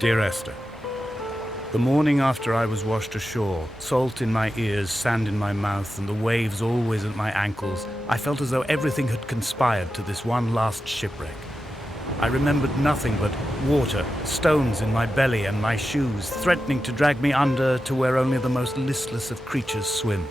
Dear Esther, the morning after I was washed ashore, salt in my ears, sand in my mouth, and the waves always at my ankles, I felt as though everything had conspired to this one last shipwreck. I remembered nothing but water, stones in my belly and my shoes, threatening to drag me under to where only the most listless of creatures swim.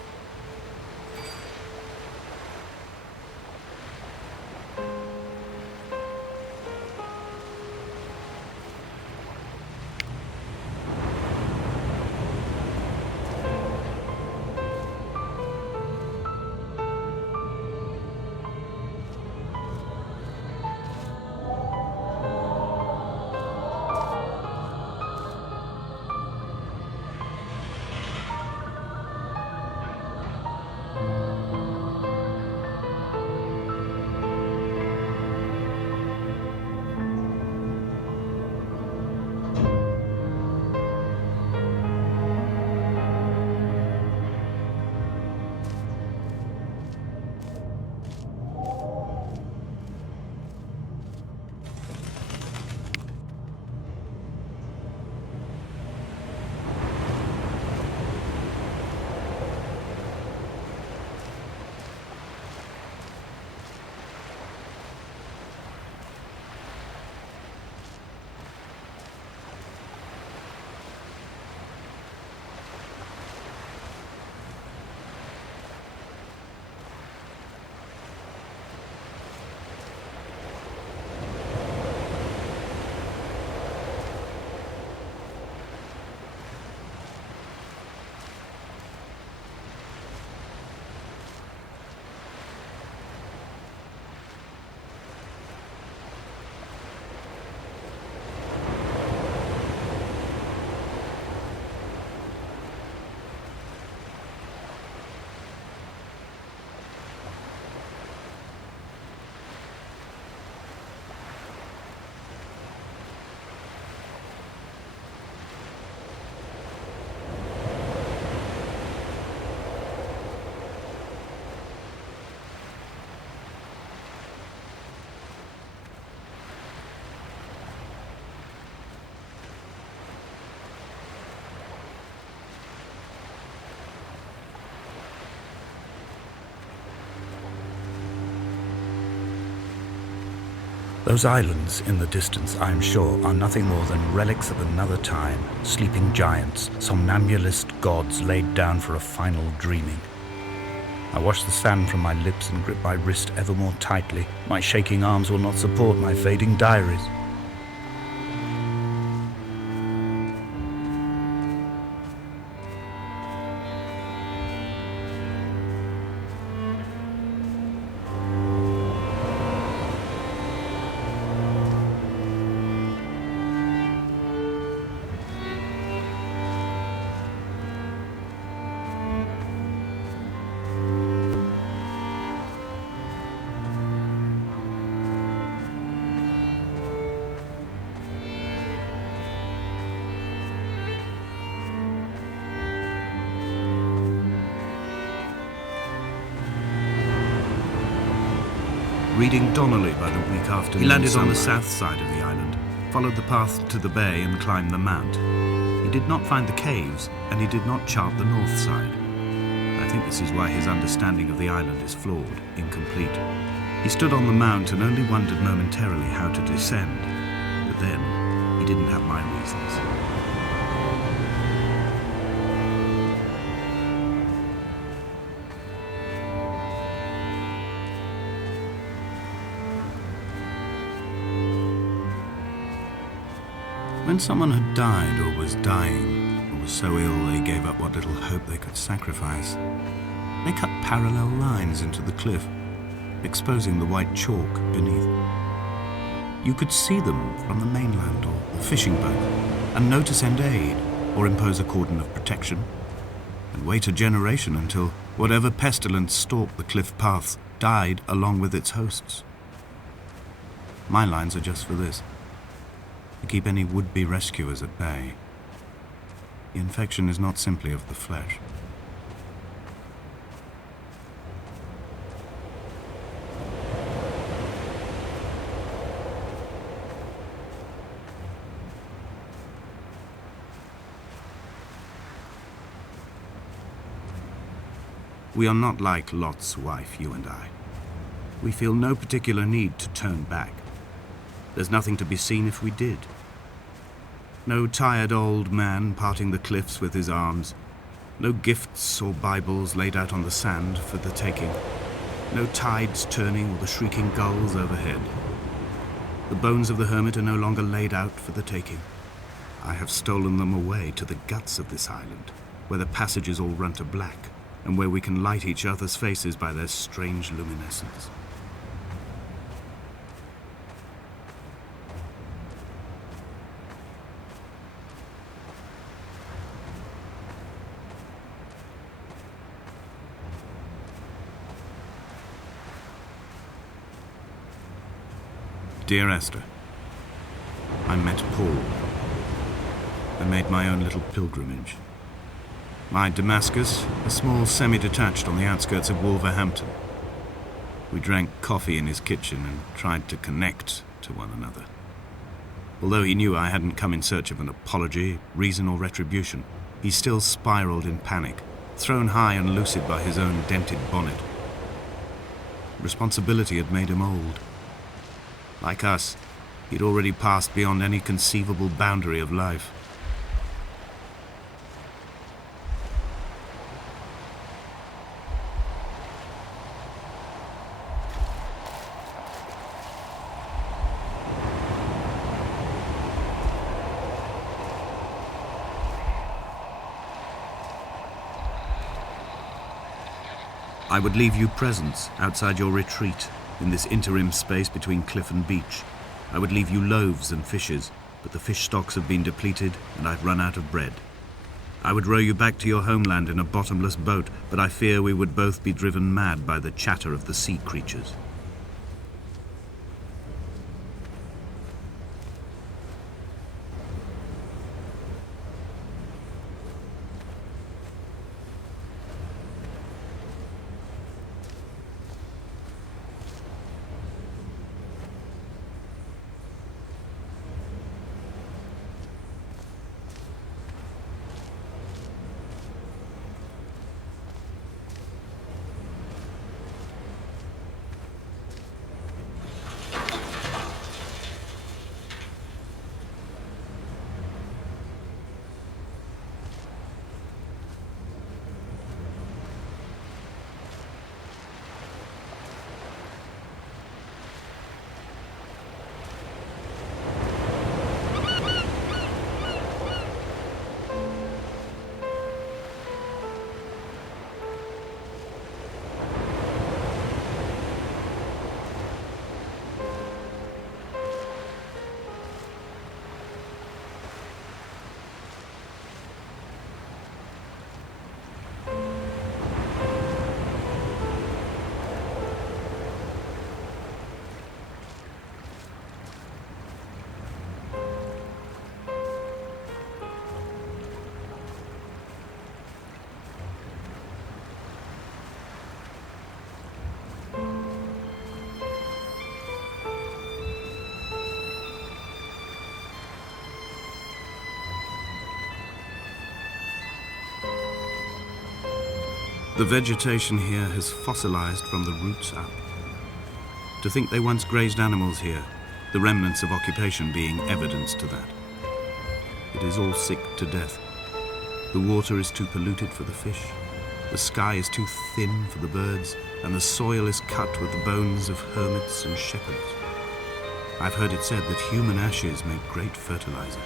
Those islands in the distance, I am sure, are nothing more than relics of another time, sleeping giants, somnambulist gods laid down for a final dreaming. I wash the sand from my lips and grip my wrist ever more tightly. My shaking arms will not support my fading diaries. Reading Donnelly by the week after. He landed on the south side of the island, followed the path to the bay and climbed the mount. He did not find the caves, and he did not chart the north side. I think this is why his understanding of the island is flawed, incomplete. He stood on the mount and only wondered momentarily how to descend, but then he didn't have my reasons. When someone had died or was dying, or was so ill they gave up what little hope they could sacrifice, they cut parallel lines into the cliff, exposing the white chalk beneath. You could see them from the mainland or the fishing boat, and know to send aid or impose a cordon of protection, and wait a generation until whatever pestilence stalked the cliff paths died along with its hosts. My lines are just for this: to keep any would-be rescuers at bay. The infection is not simply of the flesh. We are not like Lot's wife, you and I. We feel no particular need to turn back. There's nothing to be seen if we did. No tired old man parting the cliffs with his arms. No gifts or Bibles laid out on the sand for the taking. No tides turning or the shrieking gulls overhead. The bones of the hermit are no longer laid out for the taking. I have stolen them away to the guts of this island, where the passages all run to black, and where we can light each other's faces by their strange luminescence. Dear Esther, I met Paul. I made my own little pilgrimage. My Damascus, a small semi-detached on the outskirts of Wolverhampton. We drank coffee in his kitchen and tried to connect to one another. Although he knew I hadn't come in search of an apology, reason or retribution, he still spiraled in panic, thrown high and lucid by his own dented bonnet. Responsibility had made him old. Like us, he'd already passed beyond any conceivable boundary of life. I would leave you presents outside your retreat in this interim space between cliff and beach. I would leave you loaves and fishes, but the fish stocks have been depleted and I've run out of bread. I would row you back to your homeland in a bottomless boat, but I fear we would both be driven mad by the chatter of the sea creatures. The vegetation here has fossilized from the roots up. To think they once grazed animals here, the remnants of occupation being evidence to that. It is all sick to death. The water is too polluted for the fish, the sky is too thin for the birds, and the soil is cut with the bones of hermits and shepherds. I've heard it said that human ashes make great fertilizer,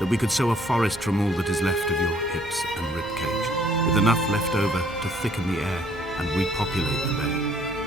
that we could sow a forest from all that is left of your hips and ribcage, with enough left over to thicken the air and repopulate the bay.